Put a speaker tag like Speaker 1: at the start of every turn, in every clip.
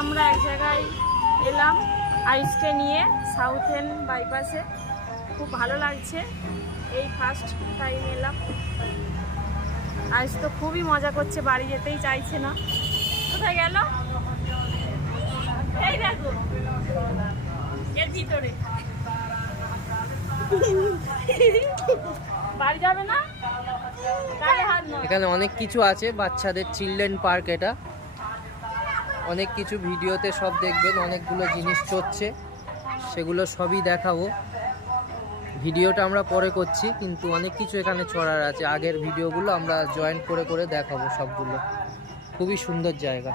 Speaker 1: আমরা এক জায়গায় এলাম আইসকে নিয়ে সাউথ এন্ড বাইপাসে। খুব ভালো লাগছে এই ফার্স্ট টাইম এলাম। আইস তো খুবই মজা করছে, বাড়ি যেতেই চাইছে না। কোথায় গেল? এই দেখো, এর ভিতরে। বাড়ি যাবে না?
Speaker 2: এখানে অনেক কিছু আছে, বাচ্চাদের চিলড্রেন পার্ক এটা। অনেক কিছু ভিডিওতে সব দেখবেন, অনেকগুলো জিনিস চড়ছে, সেগুলো সবই দেখাবো। ভিডিওটা আমরা পরে করছি, কিন্তু অনেক কিছু এখানে চড়ার আছে। আগের ভিডিওগুলো আমরা জয়েন করে করে দেখাবো সবগুলো। খুবই সুন্দর জায়গা।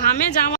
Speaker 1: ঘামে জামা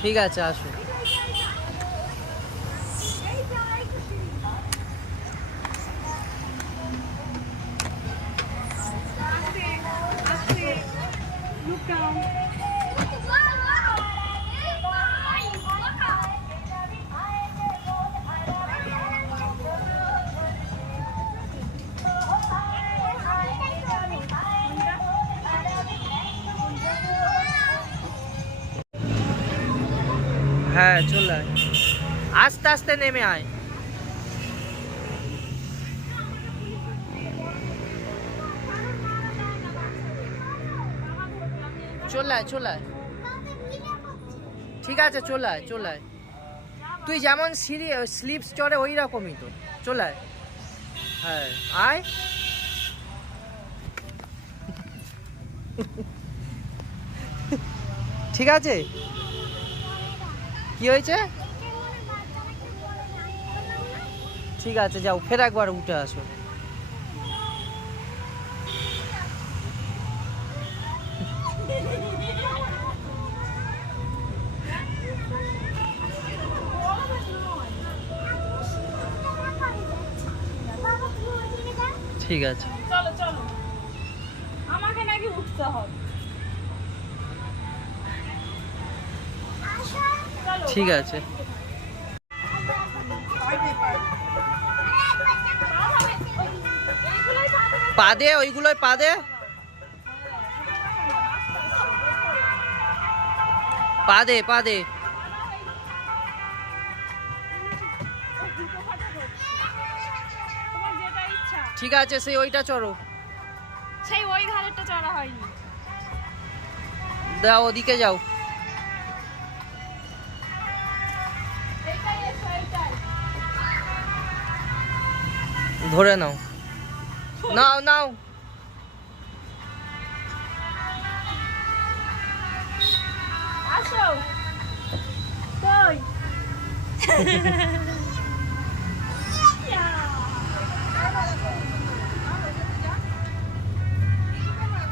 Speaker 2: ঠিক আছে আসো হ্যাঁ চলে আয়। আস্তে আস্তে নেমে আয়। চলে আয়, চলে ঠিক আছে, চলে আয় চলে আয়। তুই যেমন সিঁড়ি স্লিপস চড়ে ওই রকমই তো। চলে আয়। হ্যাঁ আয়। ঠিক আছে? কি হয়েছে? ঠিক আছে, যাও, ফের একবার উঠে আসো। ঠিক আছে।
Speaker 1: চলো চলো। আমাকে নাকি উঠতে হবে।
Speaker 2: ঠিক আছে। পা দে ওইগুলোই পা দে পা দে পা দে ঠিক আছে সেই ওইটা চড়ো।
Speaker 1: সেই ওই ঘাড়েরটা চড়া হয়নি।
Speaker 2: দাও ওদিকে যাও। ধরে নাও। নাও নাও।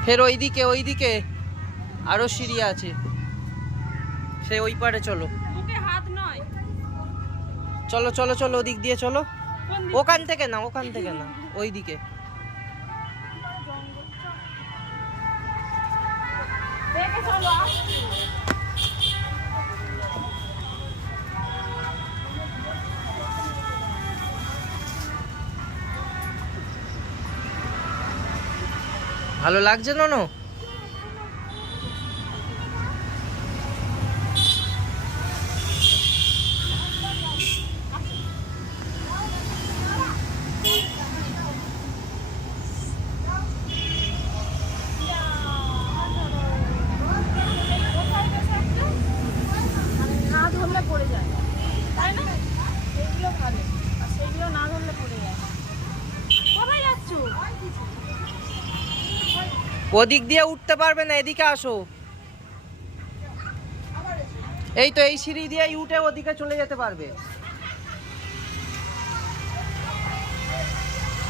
Speaker 2: ফের ওইদিকে ওইদিকে। আরও সিঁড়ি আছে। সে ওই পারে চলো। চলো চলো চলো ওদিক দিয়ে চলো? ওখান থেকে না ওখান থেকে না
Speaker 1: চলো আসছি
Speaker 2: ভালো লাগছে
Speaker 1: না
Speaker 2: ওদিক দিয়ে উঠতে পারবে না, এদিকে আসো। এই তো এই সিঁড়ি দিয়ে উঠে ওদিকে চলে যেতে পারবে।